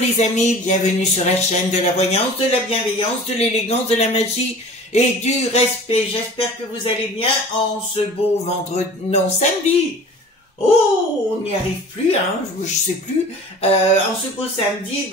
les amis, bienvenue sur la chaîne de la voyance, de la bienveillance, de l'élégance, de la magie et du respect. J'espère que vous allez bien en ce beau vendredi, non samedi. Oh, on n'y arrive plus, hein, je sais plus. En ce beau samedi,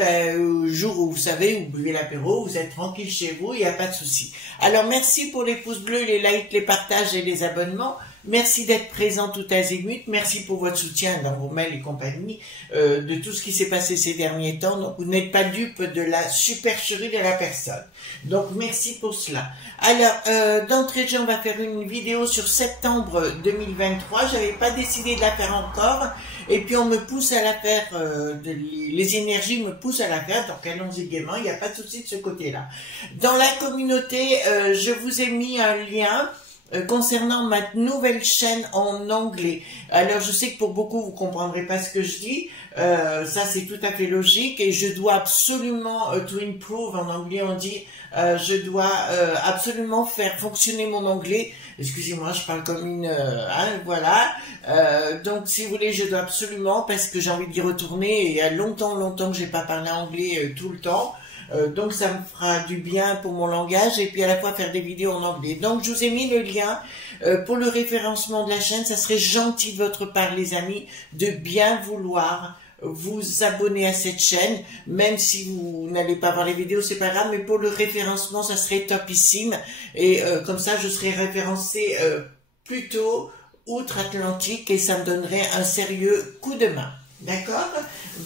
jour où vous savez, vous buvez l'apéro, vous êtes tranquille chez vous, il n'y a pas de souci. Alors merci pour les pouces bleus, les likes, les partages et les abonnements. Merci d'être présent tout azimut. Merci pour votre soutien dans vos mails et compagnie de tout ce qui s'est passé ces derniers temps. Donc vous n'êtes pas dupe de la supercherie de la personne. Donc merci pour cela. Alors d'entrée de jeu, on va faire une vidéo sur septembre 2023. J'avais pas décidé de la faire encore. Et puis on me pousse à la faire, les énergies me poussent à la faire, donc allons-y gaiement, il n'y a pas de souci de ce côté-là. Dans la communauté, je vous ai mis un lien concernant ma nouvelle chaîne en anglais. Alors je sais que pour beaucoup vous comprendrez pas ce que je dis, ça c'est tout à fait logique et je dois absolument to improve, en anglais on dit, je dois absolument faire fonctionner mon anglais. Excusez-moi, je parle comme une voilà. Donc si vous voulez, je dois absolument, parce que j'ai envie d'y retourner et il y a longtemps que j'ai pas parlé anglais tout le temps. Donc ça me fera du bien pour mon langage et puis à la fois faire des vidéos en anglais. Donc je vous ai mis le lien pour le référencement de la chaîne. Ça serait gentil de votre part les amis de bien vouloir vous abonner à cette chaîne, même si vous n'allez pas voir les vidéos, c'est pas grave, mais pour le référencement ça serait topissime et comme ça je serais référencé plutôt outre-Atlantique et ça me donnerait un sérieux coup de main. D'accord?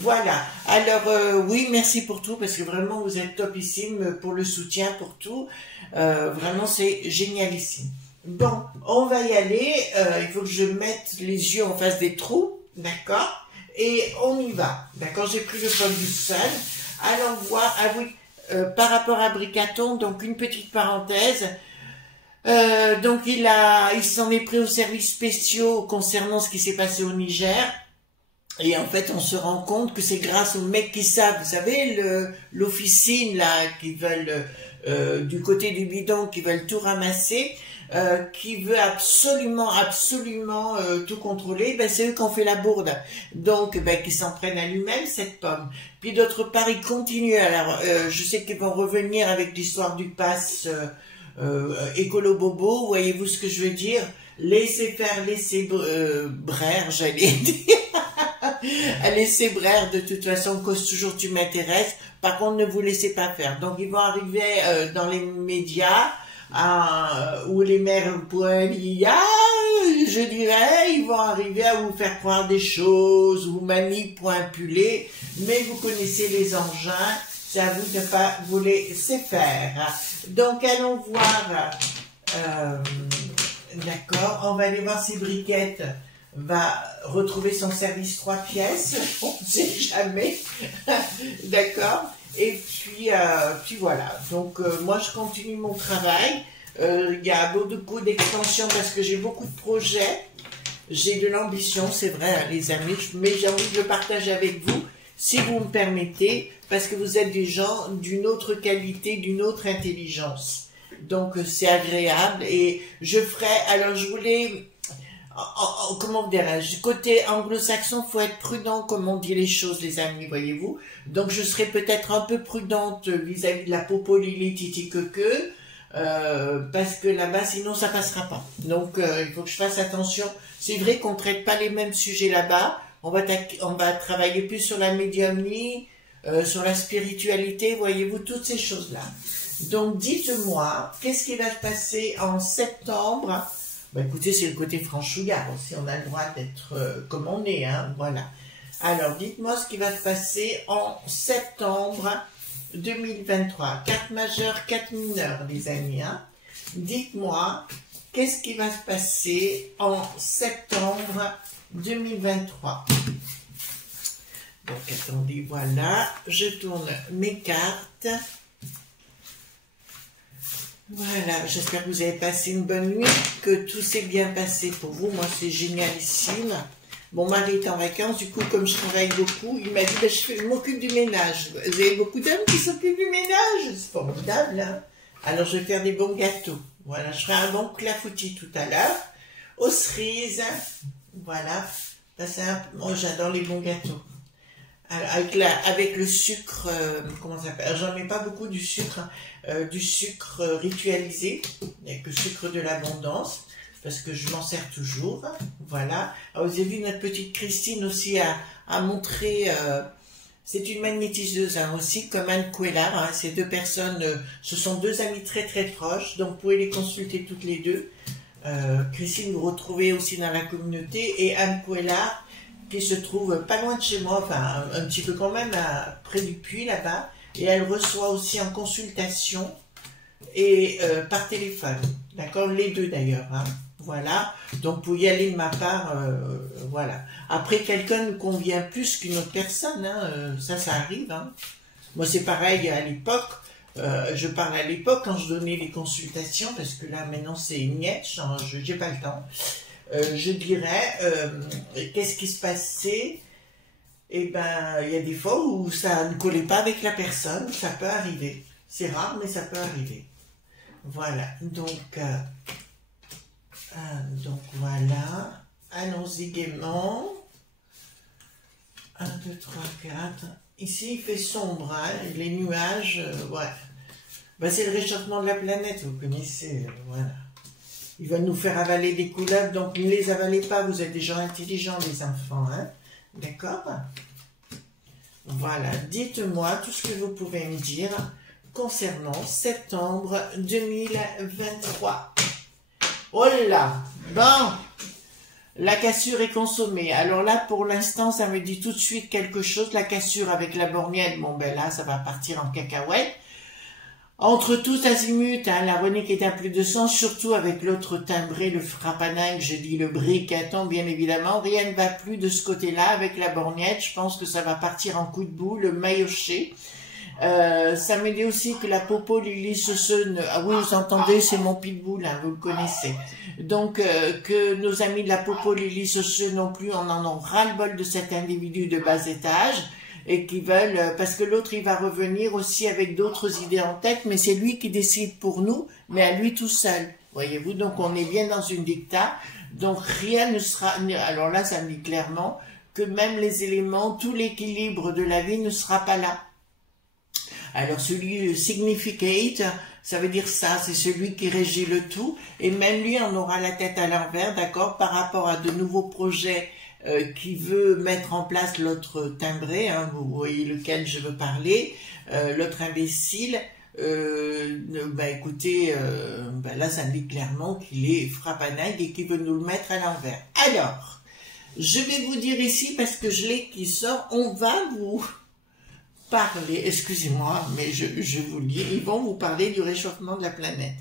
Voilà. Alors, oui, merci pour tout, parce que vraiment, vous êtes topissime pour le soutien, pour tout. Vraiment, c'est génialissime. Bon, on va y aller. Il faut que je mette les yeux en face des trous. D'accord? Et on y va. D'accord? J'ai pris le col du sol. Alors, voir, ah oui, par rapport à Bricaton, donc une petite parenthèse. Donc, il s'en est pris aux services spéciaux concernant ce qui s'est passé au Niger. Et en fait, on se rend compte que c'est grâce aux mecs qui savent, vous savez, l'officine là, qui veulent du côté du bidon, qui veulent tout ramasser, qui veut absolument tout contrôler. Ben c'est eux qui ont fait la bourde, donc qui s'en prennent à lui-même cette pomme. Puis d'autre part, ils continuent. Alors, je sais qu'ils vont revenir avec l'histoire du pass écolo bobo. Voyez-vous ce que je veux dire? Laissez faire, laissez braire, j'allais dire. Laissez braire, de toute façon, cause toujours tu m'intéresses. Par contre, ne vous laissez pas faire. Donc, ils vont arriver dans les médias, où les mères poilillas, je dirais, ils vont arriver à vous faire croire des choses, vous manipuler, mais vous connaissez les engins, c'est à vous de ne pas vous laisser faire. Donc, allons voir, d'accord, on va aller voir si Briquette va retrouver son service 3 pièces, on ne sait jamais, d'accord, et puis voilà, donc moi je continue mon travail, il y a beaucoup d'extensions parce que j'ai beaucoup de projets, j'ai de l'ambition, c'est vrai hein, les amis, mais j'ai envie de le partager avec vous, si vous me permettez, parce que vous êtes des gens d'une autre qualité, d'une autre intelligence, donc c'est agréable, et je ferai, alors je voulais... comment dirais-je, côté anglo-saxon, faut être prudent comme on dit les choses, les amis, voyez-vous. Donc je serai peut-être un peu prudente vis-à-vis de la popolili titi que parce que là-bas, sinon ça passera pas. Donc il faut que je fasse attention. C'est vrai qu'on traite pas les mêmes sujets là-bas. On va travailler plus sur la médiumnie, sur la spiritualité, voyez-vous, toutes ces choses-là. Donc dites-moi, qu'est-ce qui va se passer en septembre? Ben écoutez, c'est le côté franchouillard aussi, on a le droit d'être comme on est, hein, voilà. Alors, dites-moi ce qui va se passer en septembre 2023. 4 majeurs, 4 mineurs, les amis, hein. Dites-moi, qu'est-ce qui va se passer en septembre 2023? Donc, attendez, voilà, je tourne mes cartes. Voilà, j'espère que vous avez passé une bonne nuit, que tout s'est bien passé pour vous. Moi, c'est génialissime. Mon mari est en vacances, du coup, comme je travaille beaucoup, il m'a dit, je m'occupe du ménage. Vous avez beaucoup d'hommes qui s'occupent du ménage, c'est formidable, hein. Alors, je vais faire des bons gâteaux. Voilà, je ferai un bon clafoutis tout à l'heure, aux cerises. Voilà, ça, c'est bon, j'adore les bons gâteaux. avec le sucre, comment ça s'appelle? J'en mets pas beaucoup du sucre ritualisé, avec le sucre de l'abondance, parce que je m'en sers toujours. Voilà. Alors, vous avez vu notre petite Christine aussi a montré, c'est une magnétiseuse hein, aussi, comme Anne Couellard. Hein, ces deux personnes, ce sont deux amies très très proches, donc vous pouvez les consulter toutes les deux. Christine, vous retrouvez aussi dans la communauté, et Anne Couellard, qui se trouve pas loin de chez moi, enfin un petit peu quand même, près du puits là-bas, et elle reçoit aussi en consultation et par téléphone, d'accord, les deux d'ailleurs, hein, voilà, donc vous pouvez y aller de ma part, voilà. Après, quelqu'un nous convient plus qu'une autre personne, hein, ça arrive, hein. Moi c'est pareil à l'époque, je parle à l'époque quand je donnais les consultations, parce que là maintenant c'est niette, j'ai pas le temps. Je dirais, qu'est-ce qui se passait? Eh ben, il y a des fois où ça ne collait pas avec la personne, ça peut arriver. C'est rare, mais ça peut arriver. Voilà, donc voilà, allons-y gaiement. 1, 2, 3, 4. Ici, il fait sombre, hein, les nuages, ouais. Ben, c'est le réchauffement de la planète, vous connaissez, voilà. Il va nous faire avaler des couleuvres, donc ne les avalez pas, vous êtes des gens intelligents, les enfants, hein? D'accord? Voilà, dites-moi tout ce que vous pouvez me dire concernant septembre 2023. Oh là! Bon! La cassure est consommée. Alors là, pour l'instant, ça me dit tout de suite quelque chose. La cassure avec la borgnette, bon ben là, ça va partir en cacahuète. Entre tous azimuts, hein, la René qui est à plus de 100, surtout avec l'autre timbré, le frappaningue, je dis le bricaton, bien évidemment, rien ne va plus de ce côté-là avec la borgnette, je pense que ça va partir en coup de boule, le maillotché. Ça me dit aussi que la popo Lily ah oui, vous entendez, c'est mon pitbull, hein, vous le connaissez. Donc, que nos amis de la popo Lily non plus, on en a ras-le-bol de cet individu de bas étage, et qui veulent, parce que l'autre il va revenir aussi avec d'autres idées en tête, mais c'est lui qui décide pour nous, mais à lui tout seul, voyez-vous, donc on est bien dans une dictat, donc rien ne sera, alors là ça me dit clairement que même les éléments, tout l'équilibre de la vie ne sera pas là. Alors celui significate, ça veut dire ça, c'est celui qui régit le tout, et même lui on aura la tête à l'envers, d'accord, par rapport à de nouveaux projets qui veut mettre en place l'autre timbré, hein, vous voyez lequel je veux parler, l'autre imbécile, bah écoutez, bah là ça me dit clairement qu'il est frappaningue et qu'il veut nous le mettre à l'envers. Alors, je vais vous dire ici, parce que je l'ai qui sort, on va vous parler, excusez-moi, mais je vous le dis, ils vont vous parler du réchauffement de la planète.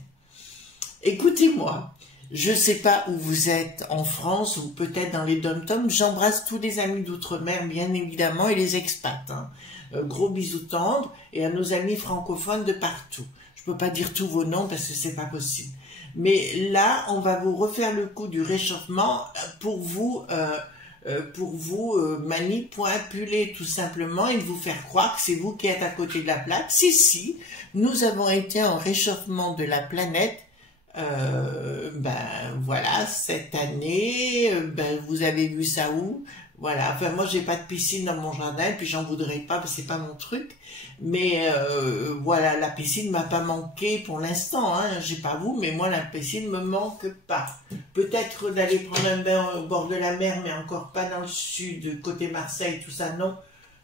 Écoutez-moi. Je ne sais pas où vous êtes, en France ou peut-être dans les dom-toms. J'embrasse tous les amis d'outre-mer, bien évidemment, et les expats. Hein. Gros bisous tendres, et à nos amis francophones de partout. Je ne peux pas dire tous vos noms parce que c'est pas possible. Mais là, on va vous refaire le coup du réchauffement pour vous manipuler tout simplement et vous faire croire que c'est vous qui êtes à côté de la plaque. Si, nous avons été en réchauffement de la planète. Ben voilà, cette année, ben vous avez vu ça où? Voilà, enfin moi j'ai pas de piscine dans mon jardin, puis j'en voudrais pas parce que c'est pas mon truc, mais voilà, la piscine m'a pas manqué pour l'instant, hein, j'ai pas vous, mais moi la piscine me manque pas. Peut-être d'aller prendre un bain au bord de la mer, mais encore pas dans le sud, côté Marseille, tout ça, non.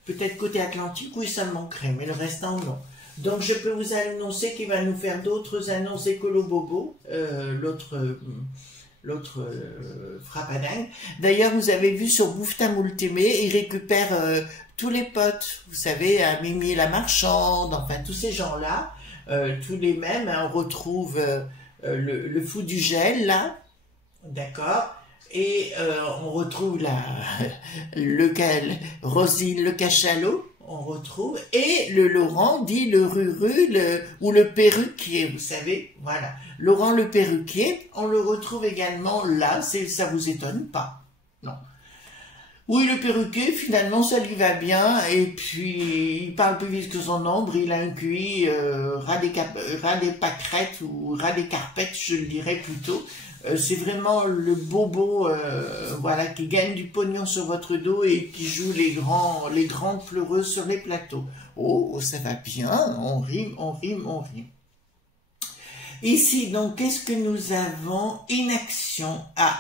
Peut-être côté Atlantique, oui ça me manquerait, mais le restant non. Donc je peux vous annoncer qu'il va nous faire d'autres annonces écolo bobo, l'autre frappadingue. D'ailleurs, vous avez vu sur Bouffetin Moultémé, il récupère tous les potes, vous savez, à Mimi la Marchande, enfin tous ces gens-là, tous les mêmes, hein, on retrouve le fou du gel, là, d'accord, et on retrouve Rosine le cachalot, on retrouve, et le Laurent dit le ruru, ou le perruquier, vous savez, voilà. Laurent le perruquier, on le retrouve également là, ça vous étonne pas, non. Oui, le perruquier, finalement, ça lui va bien, et puis, il parle plus vite que son ombre, il a un QI ras des pâquerettes, ou ras des carpettes, je le dirais plutôt, c'est vraiment le bobo, voilà, qui gagne du pognon sur votre dos et qui joue les grandes pleureuses sur les plateaux. Oh, ça va bien, on rime, on rime, on rime. Ici, donc, qu'est-ce que nous avons? Inaction. Ah,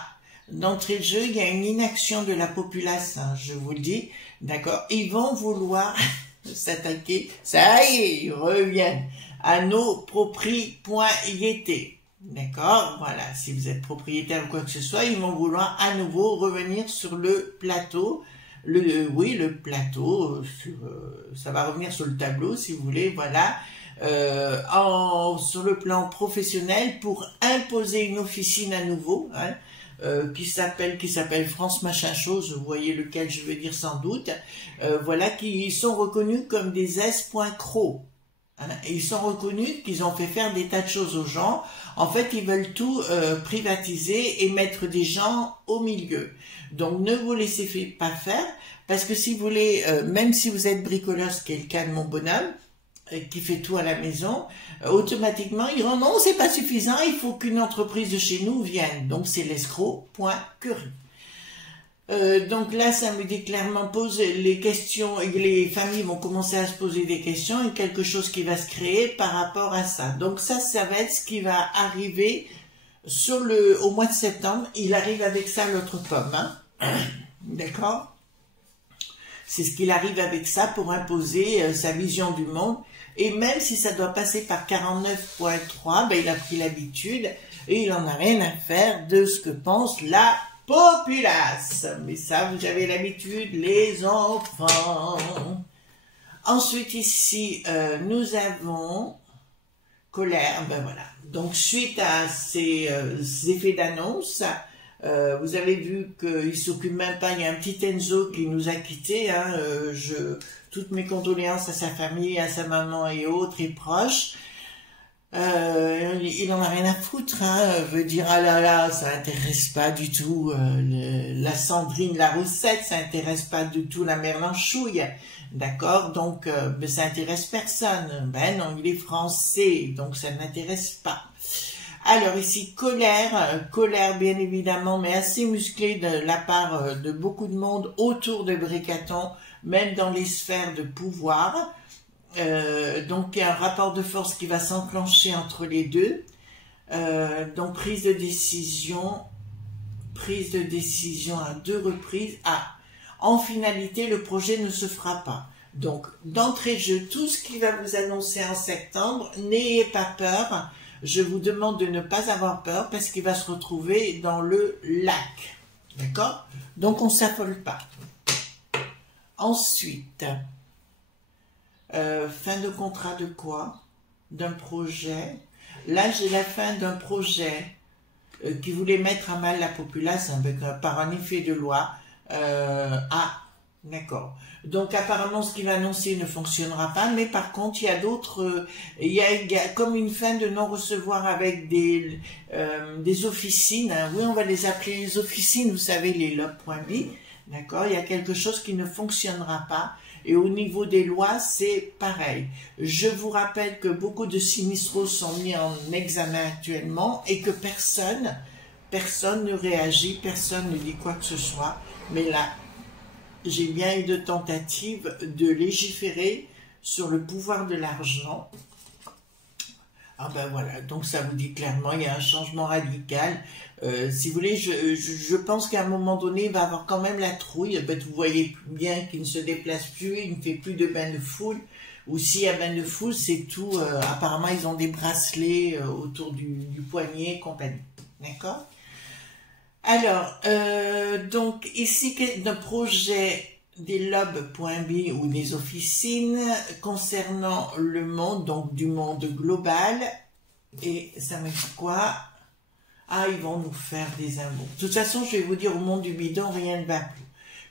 d'entrée de jeu, il y a une inaction de la populace, hein, je vous le dis, d'accord? Ils vont vouloir s'attaquer, ça y est, ils reviennent à nos propriétés, d'accord? Voilà, si vous êtes propriétaire ou quoi que ce soit, ils vont vouloir à nouveau revenir sur le plateau, oui, le plateau, ça va revenir sur le tableau, si vous voulez, voilà, sur le plan professionnel pour imposer une officine à nouveau, hein, qui s'appelle France machin chose, vous voyez lequel je veux dire sans doute, voilà, qui sont reconnus comme des S.cro. Hein, et ils sont reconnus qu'ils ont fait faire des tas de choses aux gens. En fait, ils veulent tout privatiser et mettre des gens au milieu. Donc, ne vous laissez pas faire, parce que si vous voulez, même si vous êtes bricoleur, ce qui est le cas de mon bonhomme, qui fait tout à la maison, automatiquement, ils diront non, c'est pas suffisant, il faut qu'une entreprise de chez nous vienne. Donc, c'est l'escroc.curry. Donc là, ça me dit clairement, pose les questions, et les familles vont commencer à se poser des questions et quelque chose qui va se créer par rapport à ça. Donc ça va être ce qui va arriver au mois de septembre. Il arrive avec ça, l'autre pomme, hein. D'accord? C'est ce qu'il arrive avec ça pour imposer sa vision du monde. Et même si ça doit passer par 49.3, ben il a pris l'habitude et il en a rien à faire de ce que pense la populace. Mais ça, vous avez l'habitude, les enfants. Ensuite, ici, nous avons colère. Ben voilà. Donc, suite à ces effets d'annonce, vous avez vu qu'il ne s'occupe même pas. Il y a un petit Enzo qui nous a quittés. Hein, toutes mes condoléances à sa famille, à sa maman et autres et proches. Il en a rien à foutre, hein, veut dire ah là là, ça intéresse pas du tout la Sandrine, la Roussette, ça intéresse pas du tout la mère Lanchouille, d'accord, donc ben, ça intéresse personne, ben non, il est français, donc ça n'intéresse pas. Alors ici, colère bien évidemment, mais assez musclée de la part de beaucoup de monde autour de Bricaton, même dans les sphères de pouvoir. Donc il y a un rapport de force qui va s'enclencher entre les deux. Donc prise de décision à 2 reprises. Ah, en finalité, le projet ne se fera pas. Donc d'entrée de jeu, tout ce qui va vous annoncer en septembre, n'ayez pas peur. Je vous demande de ne pas avoir peur parce qu'il va se retrouver dans le lac. D'accord? Donc on ne s'affole pas. Ensuite, fin de contrat de quoi? D'un projet. Là, j'ai la fin d'un projet qui voulait mettre à mal la populace par un effet de loi. Ah, d'accord. Donc, apparemment, ce qu'il va annoncer ne fonctionnera pas, mais par contre, il y a d'autres... il y a comme une fin de non-recevoir avec des officines. Hein. Oui, on va les appeler les officines, vous savez, les lob.b. D'accord? Il y a quelque chose qui ne fonctionnera pas. Et au niveau des lois, c'est pareil. Je vous rappelle que beaucoup de sinistraux sont mis en examen actuellement et que personne ne réagit, personne ne dit quoi que ce soit. Mais là, j'ai bien eu de tentatives de légiférer sur le pouvoir de l'argent. Ah ben voilà, donc ça vous dit clairement, il y a un changement radical. Si vous voulez, je pense qu'à un moment donné, il va avoir quand même la trouille. Ben, vous voyez bien qu'il ne se déplace plus, il ne fait plus de bain de foule. Ou s'il y a bain de foule, c'est tout. Apparemment, ils ont des bracelets autour du poignet et compagnie. D'accord? Alors, donc ici, un projet des lob.b ou des officines concernant le monde, donc du monde global. Et ça me dit quoi? Ah, ils vont nous faire des imbons. De toute façon, je vais vous dire, au monde du bidon, rien ne va plus.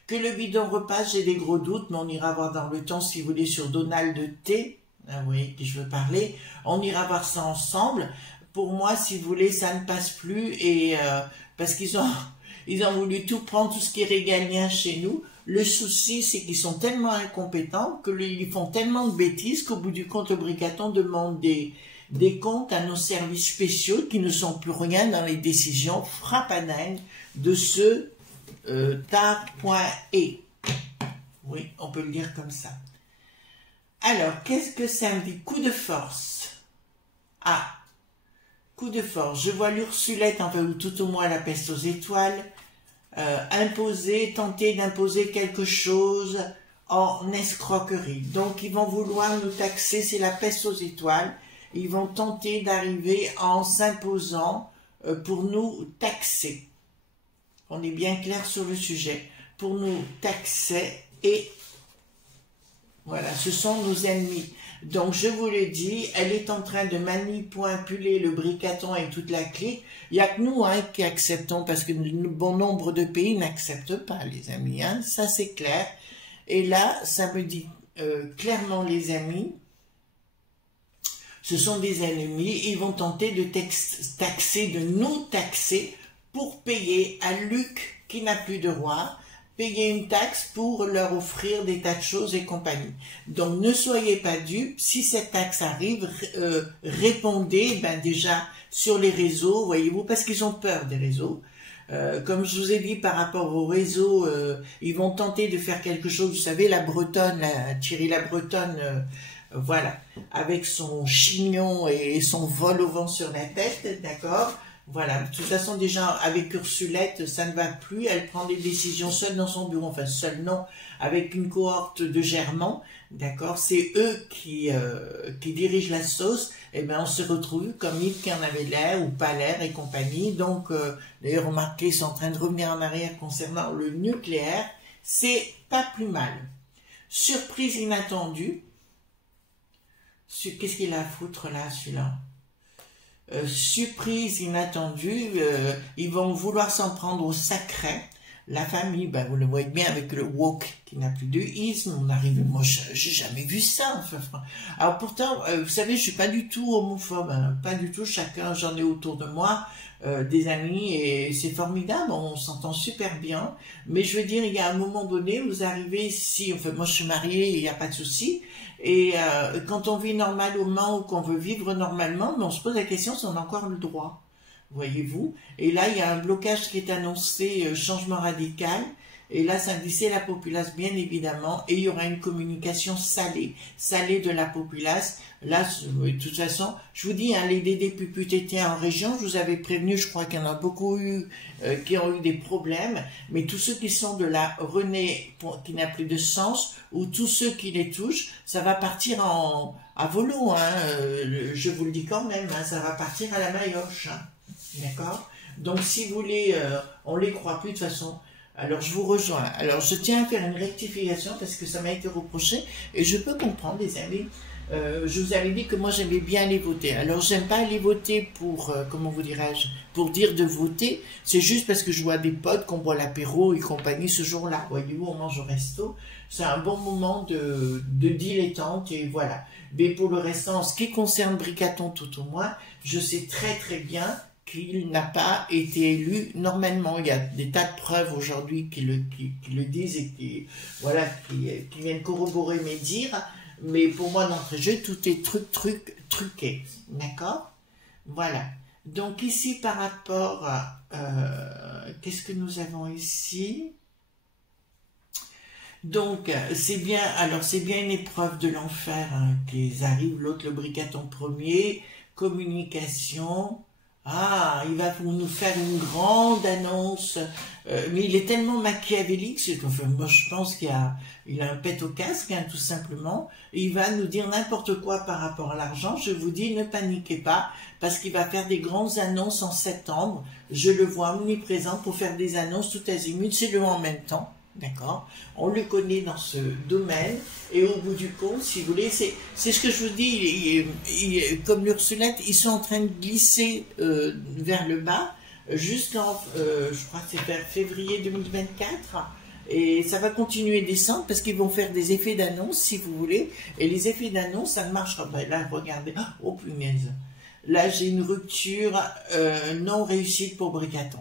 Que le bidon repasse, j'ai des gros doutes, mais on ira voir dans le temps, si vous voulez, sur Donald T. Ah oui, qui je veux parler. On ira voir ça ensemble. Pour moi, si vous voulez, ça ne passe plus. Et parce qu'ils ont voulu tout prendre, tout ce qui est régalien chez nous. Le souci, c'est qu'ils sont tellement incompétents, qu'ils font tellement de bêtises qu'au bout du compte, le Bricaton demande des comptes à nos services spéciaux qui ne sont plus rien dans les décisions frappadingues de ce TAR.E. Oui, on peut le dire comme ça. Alors, qu'est-ce que ça me dit? Coup de force. Ah, coup de force. Je vois l'Ursulette, enfin, ou tout au moins la peste aux étoiles, tenter d'imposer quelque chose en escroquerie. Donc, ils vont vouloir nous taxer, c'est la peste aux étoiles. Ils vont tenter d'arriver en s'imposant pour nous taxer. On est bien clair sur le sujet. Pour nous taxer et voilà, ce sont nos ennemis. Donc, je vous le dis, elle est en train de manipuler le bricaton et toute la clique. Il n'y a que nous qui acceptons, parce que bon nombre de pays n'acceptent pas, les amis. Hein, ça, c'est clair. Et là, ça me dit clairement, les amis, ce sont des ennemis. Ils vont tenter de nous taxer pour payer à Luc, qui n'a plus de roi, payer une taxe pour leur offrir des tas de choses et compagnie. Donc, ne soyez pas dupes. Si cette taxe arrive, répondez déjà sur les réseaux, voyez-vous, parce qu'ils ont peur des réseaux. Comme je vous ai dit par rapport aux réseaux, ils vont tenter de faire quelque chose. Vous savez, la Bretonne, Thierry la Bretonne, voilà, avec son chignon et son vol au vent sur la tête, d'accord? Voilà, de toute façon, déjà, avec Ursulette, ça ne va plus. Elle prend des décisions seule dans son bureau. Enfin, seule, non, avec une cohorte de Germans, d'accord? C'est eux qui dirigent la sauce. Eh bien, on se retrouve comme Yves qui en avait l'air, ou pas l'air et compagnie. Donc, d'ailleurs, remarquez, ils sont en train de revenir en arrière concernant le nucléaire. C'est pas plus mal. Surprise inattendue. Qu'est-ce qu'il a à foutre là, celui-là? Surprise inattendue, ils vont vouloir s'en prendre au sacré. La famille, ben, vous le voyez bien avec le woke qui n'a plus de isme, on arrive, moi j'ai jamais vu ça. Enfin, alors pourtant, vous savez, je suis pas du tout homophobe, hein, pas du tout, chacun, j'en ai autour de moi des amis et c'est formidable, on s'entend super bien, mais je veux dire, il y a un moment donné, vous arrivez ici, enfin moi je suis mariée, il n'y a pas de souci, et quand on vit normalement ou qu'on veut vivre normalement, on se pose la question si on a encore le droit. Voyez-vous, et là il y a un blocage qui est annoncé, changement radical, et là ça dit c'est la populace bien évidemment, et il y aura une communication salée de la populace. Là de toute façon je vous dis, hein, les Dédé Puputétiens en région, je vous avais prévenu, je crois qu'il y en a beaucoup eu qui ont eu des problèmes, mais tous ceux qui sont de la René qui n'a plus de sens, ou tous ceux qui les touchent, ça va partir à volo, hein, je vous le dis quand même, hein, ça va partir à la maillotche, hein. D'accord? Donc, si vous voulez, on les croit plus de toute façon. Alors, je vous rejoins. Alors, je tiens à faire une rectification parce que ça m'a été reproché et je peux comprendre, les amis. Je vous avais dit que moi, j'aimais bien les voter. Alors, j'aime pas les voter pour, comment vous dirais-je, pour dire de voter. C'est juste parce que je vois des potes qu'on boit l'apéro et compagnie ce jour-là. Voyez-vous, on mange au resto. C'est un bon moment de dilettante et voilà. Mais pour le restant, en ce qui concerne Bricaton tout au moins, je sais très très bien qu'il n'a pas été élu normalement. Il y a des tas de preuves aujourd'hui qui le disent et qui viennent corroborer mes dires. Mais pour moi, d'entrée de jeu, tout est truqué. D'accord? Voilà. Donc ici, par rapport à... qu'est-ce que nous avons ici? Donc, c'est bien, alors c'est bien une épreuve de l'enfer, hein, qu'ils arrivent, l'autre le Bricaton premier, communication... Ah, il va nous faire une grande annonce, mais il est tellement machiavélique, enfin, moi je pense qu'il a un pet au casque, hein, tout simplement. Il va nous dire n'importe quoi par rapport à l'argent. Je vous dis, ne paniquez pas, parce qu'il va faire des grandes annonces en septembre. Je le vois omniprésent pour faire des annonces tout azimut, c'est le en même temps. D'accord? On le connaît dans ce domaine, et au bout du compte, si vous voulez, c'est ce que je vous dis, comme l'Ursulette, ils sont en train de glisser vers le bas, jusqu'en, je crois que c'est vers février 2024, et ça va continuer à descendre, parce qu'ils vont faire des effets d'annonce, si vous voulez, et les effets d'annonce, ça ne marchera pas. Là, regardez, oh punaise, là j'ai une rupture non réussite pour Bricaton.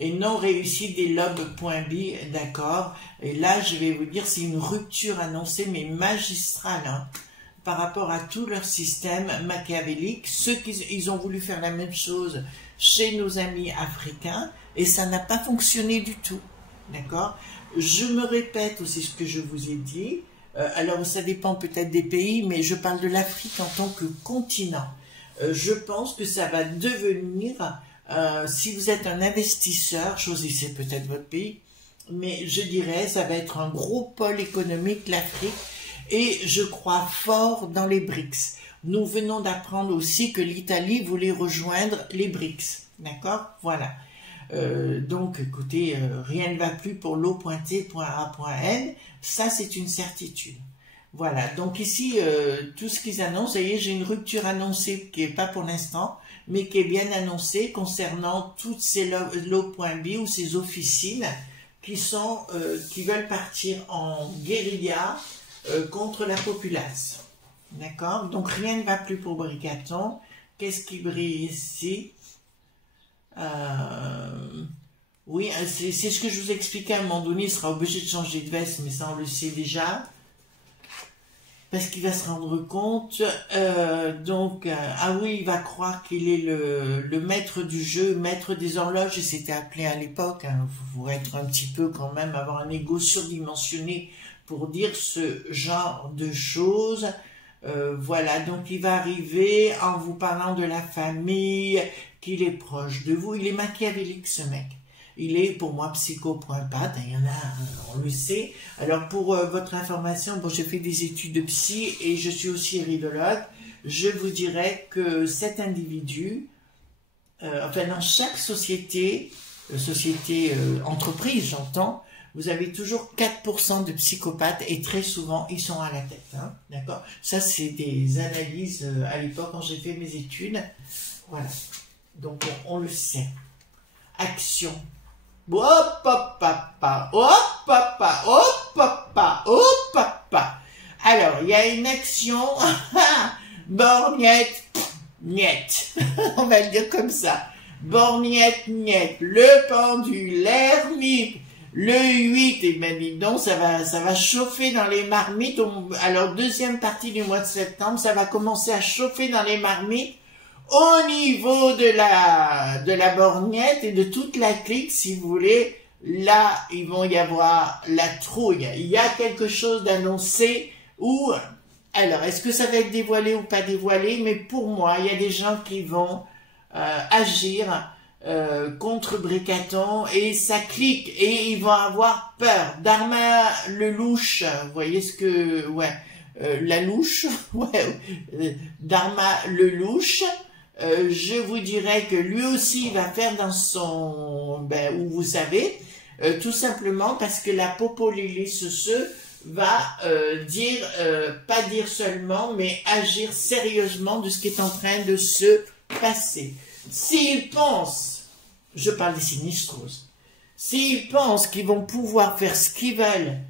Et non réussi des lobes.bi, d'accord. Et là, je vais vous dire, c'est une rupture annoncée, mais magistrale, hein. par rapport à tout leur système machiavélique. Ils ont voulu faire la même chose chez nos amis africains et ça n'a pas fonctionné du tout. D'accord? Je me répète aussi ce que je vous ai dit. Alors ça dépend peut-être des pays, mais je parle de l'Afrique en tant que continent. Je pense que ça va devenir, si vous êtes un investisseur, choisissez peut-être votre pays, mais je dirais ça va être un gros pôle économique, l'Afrique, et je crois fort dans les BRICS. Nous venons d'apprendre aussi que l'Italie voulait rejoindre les BRICS, d'accord? Voilà. Donc, écoutez, rien ne va plus pour l'O.T.A.N, ça c'est une certitude. Voilà, donc ici, tout ce qu'ils annoncent, vous voyez, j'ai une rupture annoncée qui n'est pas pour l'instant, mais qui est bien annoncée concernant toutes ces l'O.B ou ces officines qui veulent partir en guérilla contre la populace. D'accord? Donc rien ne va plus pour Bricaton. Qu'est-ce qui brille ici? Oui, c'est ce que je vous expliquais à un moment donné, il sera obligé de changer de veste, mais ça on le sait déjà. Parce qu'il va se rendre compte, ah oui, il va croire qu'il est le maître du jeu, maître des horloges, et c'était appelé à l'époque, hein, faut être un petit peu quand même, avoir un ego surdimensionné pour dire ce genre de choses. Voilà, donc il va arriver en vous parlant de la famille, qu'il est proche de vous, il est machiavélique ce mec. Il est pour moi psycho.pat, il y en a, on le sait. Alors pour votre information, bon, j'ai fait des études de psy et je suis aussi iridologue. Je vous dirais que cet individu, enfin dans chaque société, entreprise j'entends, vous avez toujours 4% de psychopathes et très souvent ils sont à la tête. Hein, d'accord? Ça c'est des analyses à l'époque quand j'ai fait mes études. Voilà, donc on le sait. Action. Hop, papa, hop, papa, hop, papa, hop, papa. Alors, il y a une action, borgnette, niet. On va le dire comme ça. Borgnette, niet. Le pendule, l'ermite, le 8, et ben dis donc, ça va chauffer dans les marmites. Alors, deuxième partie du mois de septembre, ça va commencer à chauffer dans les marmites. Au niveau de la borgnette et de toute la clique, si vous voulez, là, il va y avoir la trouille. Il y a quelque chose d'annoncé ou, alors, est-ce que ça va être dévoilé ou pas dévoilé? Mais pour moi, il y a des gens qui vont agir contre Bricaton et ça clique et ils vont avoir peur. Darma le louche, vous voyez ce que, ouais, la louche, ouais, Darma le louche. Je vous dirais que lui aussi va faire dans son, où vous savez, tout simplement parce que la Popolilis va pas dire seulement, mais agir sérieusement de ce qui est en train de se passer. S'ils pensent, je parle des sinistros, s'ils pensent qu'ils vont pouvoir faire ce qu'ils veulent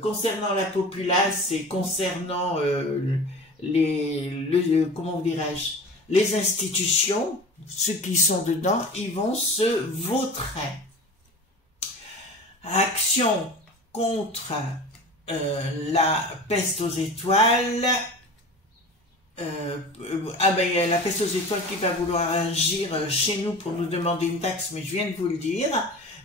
concernant la populace et concernant comment dirais-je, les institutions, ceux qui sont dedans, ils vont se vautrer. Action contre la peste aux étoiles. La peste aux étoiles qui va vouloir agir chez nous pour nous demander une taxe, mais je viens de vous le dire,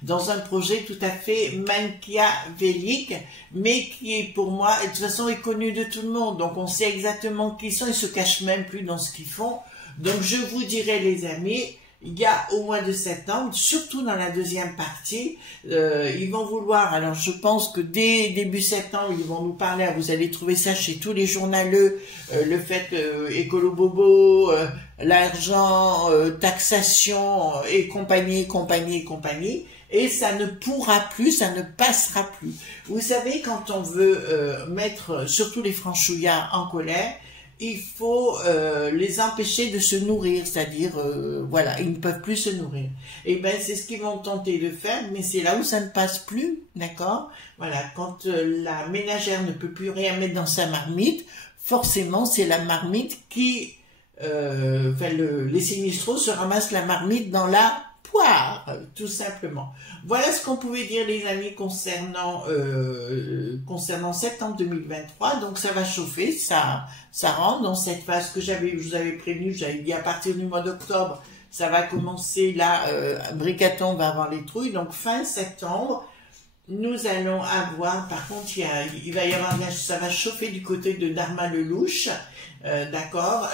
dans un projet tout à fait machiavélique, mais qui est pour moi, de toute façon, est connu de tout le monde. Donc on sait exactement qui ils sont, ils se cachent même plus dans ce qu'ils font. Donc je vous dirai les amis, il y a au mois de septembre, surtout dans la deuxième partie, ils vont vouloir, alors je pense que dès début septembre, ils vont nous parler, vous allez trouver ça chez tous les journaleux, le fait écolo bobo, l'argent, taxation et compagnie, et ça ne pourra plus, ça ne passera plus. Vous savez, quand on veut mettre surtout les franchouillards en colère, il faut les empêcher de se nourrir, c'est-à-dire, voilà, ils ne peuvent plus se nourrir. Et ben, c'est ce qu'ils vont tenter de faire, mais c'est là où ça ne passe plus, d'accord? Voilà, quand la ménagère ne peut plus rien mettre dans sa marmite, forcément, c'est la marmite qui, les sinistros se ramassent la marmite dans la poire, tout simplement. Voilà ce qu'on pouvait dire, les amis, concernant septembre 2023. Donc ça va chauffer, ça rentre dans cette phase que je vous avais prévenu, j'avais dit à partir du mois d'octobre, ça va commencer là, Bricaton va avoir les trouilles, donc fin septembre, nous allons avoir, par contre, il va y avoir, ça va chauffer du côté de Dharma-le-Louche, d'accord,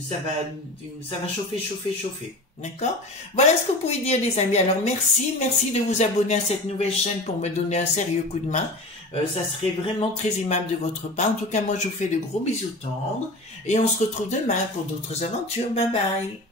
ça va chauffer, d'accord. Voilà ce que vous pouvez dire, les amis. Alors merci de vous abonner à cette nouvelle chaîne pour me donner un sérieux coup de main. Ça serait vraiment très aimable de votre part. En tout cas, moi, je vous fais de gros bisous tendres et on se retrouve demain pour d'autres aventures. Bye bye.